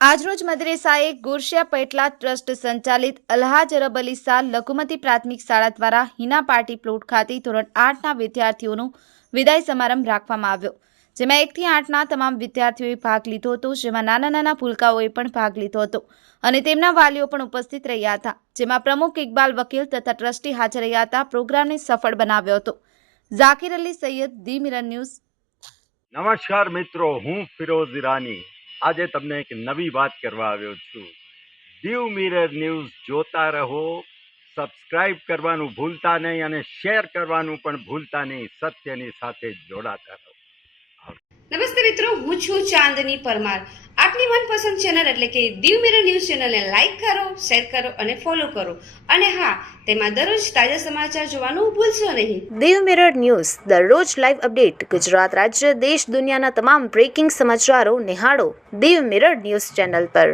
આજરોજ મદરેસાએ ગુરશિયા પેટલા ટ્રસ્ટ સંચાલિત અલ્હાજ અરબ અલી શાહ લઘુમતી પ્રાથમિક શાળા દ્વારા હિના પાર્ટી પ્લોટ ખાતે ધોરણ 8ના વિદ્યાર્થીઓનો વિદાય સમારંભ રાખવામાં આવ્યો, જેમાં 1 થી 8ના તમામ વિદ્યાર્થીઓએ ભાગ લીધો હતો, જેમાં નાના ભૂલકાઓએ પણ ભાગ લીધો હતો અને તેમના વાલીઓ પણ ઉપસ્થિત રહ્યા હતા, જેમાં પ્રમુખ ઇકબાલ વકીલ તથા ટ્રસ્ટી હાજર રહ્યા હતા. પ્રોગ્રામને સફળ બનાવ્યો હતો. Zakir Ali Syed, the Mirror News. નમસ્કાર મિત્રો, હું ફિરોઝ ઈરાની આજે તમને એક નવી વાત કરવા આવ્યો છું. દીવ મિરર ન્યૂઝ જોતા રહો, સબસ્ક્રાઇબ કરવાનું ભૂલતા નહીં અને શેર કરવાનું પણ ભૂલતા નહીં. સત્યની સાથે જોડાતા રહો. નમસ્તે મિત્રો, હું છું ચાંદની પરમાર. આપની મનપસંદ ચેનલ એટલે કે દીવ મિરર ન્યૂઝ ચેનલને લાઈક કરો, શેર કરો અને ફોલો કરો. અને હા, તેમાં દરરોજ તાજા સમાચાર જોવાનું ભૂલશો નહીં. દીવ મિરર ન્યૂઝ દરરોજ લાઈવ અપડેટ ગુજરાત રાજ્ય, દેશ, દુનિયાના તમામ બ્રેકિંગ સમાચારો નિહાળો દીવ મિરર ન્યૂઝ ચેનલ પર.